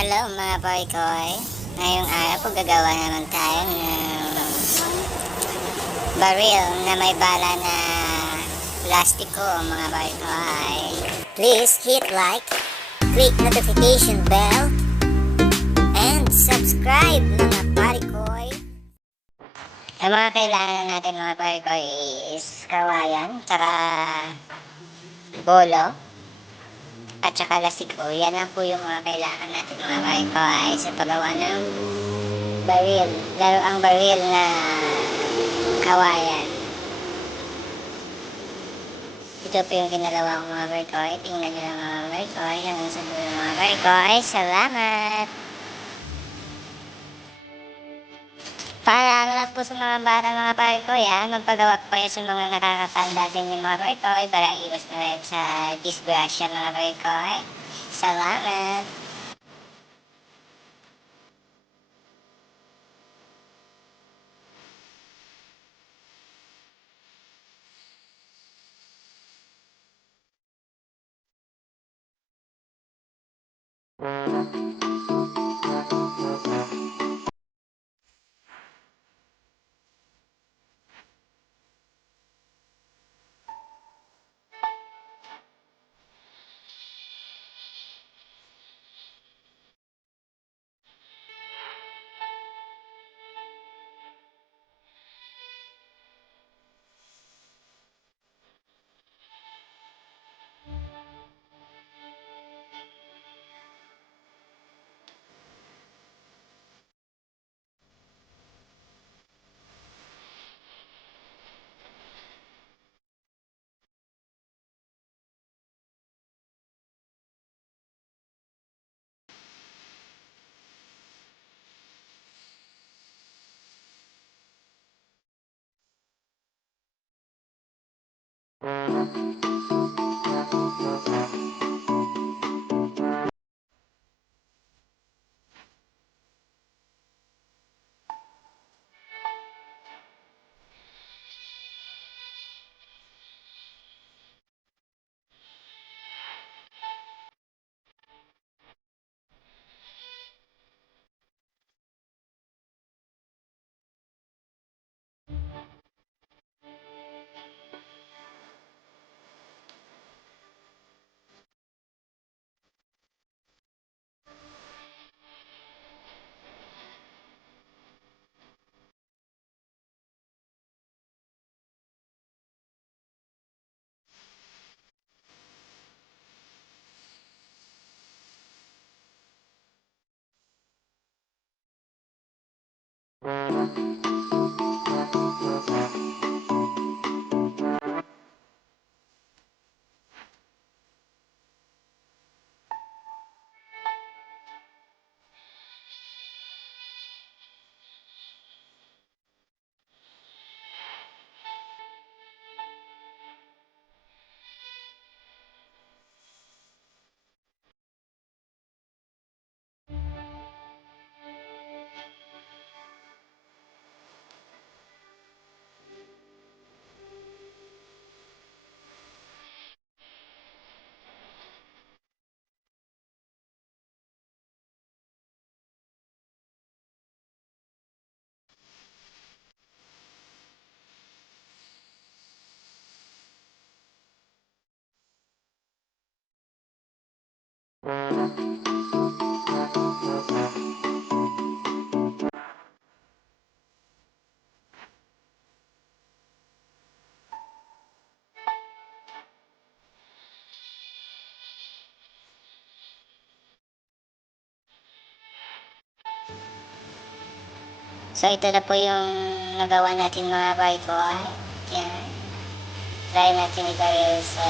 Hello mga boykoy. Ngayong araw po gagawa naman tayo ng baril na may bala na plastiko mga boykoy. Please hit like, click notification bell, and subscribe mga boykoy. Ang mga kailangan natin mga boykoy is kawayan, tsaka bolo, at saka lasiko. Yan lang po yung mga kailangan natin mga boykoy sa paggawa ng baril. Lalo ang baril na kawayan. Ito po yung ginagawa ko mga boykoy. Tingnan nyo lang mga boykoy. Hanggang sa dulo mga boykoy. Salamat! Para lang po sa mga bata mga boykoy magpagawa po kayo sa mga nakakatanda din yung mga boykoy para iwas na rin sa disgrasya mga boykoy. Salamat! So ito na po yung nagawa natin mga boykoy. Yan. Try natin ito sa